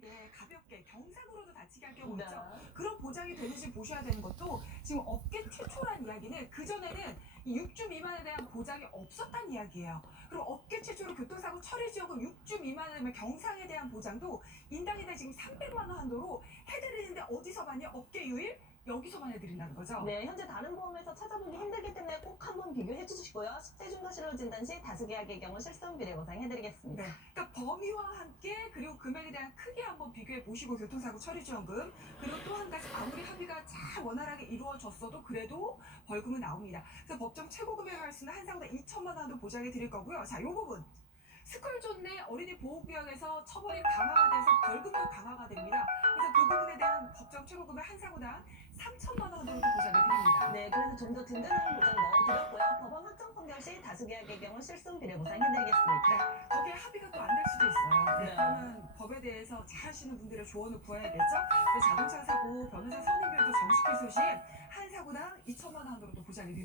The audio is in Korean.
게 가볍게 경상으로도 다치게 할 경우 네. 있죠. 그런 보장이 되는지 보셔야 되는 것도 지금 업계 최초란 이야기는 그전에는 이 6주 미만에 대한 보장이 없었단 이야기예요. 그리고 업계 최초로 교통사고 처리 지역은 6주 미만이면 경상에 대한 보장도 인당이당 지금 300만 원 한도로 해드리는데 어디서 많이 업계 유일? 여기서만 해드린다는 거죠. 네, 현재 다른 보험에서 찾아보기 힘들기 때문에 꼭 한번 비교해 주시고요. 10대 중과 실로 진단 시 다수계약의 경우 실손 비례 보상해드리겠습니다. 네. 그러니까 범위와 대한 크기 한번 비교해 보시고 교통사고 처리 지원금 그리고 또 한 가지 아무리 합의가 잘 원활하게 이루어졌어도 그래도 벌금은 나옵니다. 그래서 법정 최고 금액 할 수는 한 상당 2천만 원 한도 보장해 드릴 거고요. 자, 이 부분. 스쿨존 내 어린이 보호구역에서 처벌이 강화가 돼서 벌금도 강화가 됩니다. 그래서 그 부분에 대한 법정 최고 금액 한 사고당 3천만 원 정도 보장해 드립니다. 네, 그래서 좀 더 든든한 보장 넣어드렸고요. 법원 확정 판결 시 다수계약의 경우 실손 비례 보상해드리겠습니다. 거기에 합의가 법에 대해서 잘 아시는 분들의 조언을 구해야겠죠. 자동차 사고, 변호사 선임비도 정식 기소 시 한 사고당 2천만 원 한도로 또 보장해 드립니다.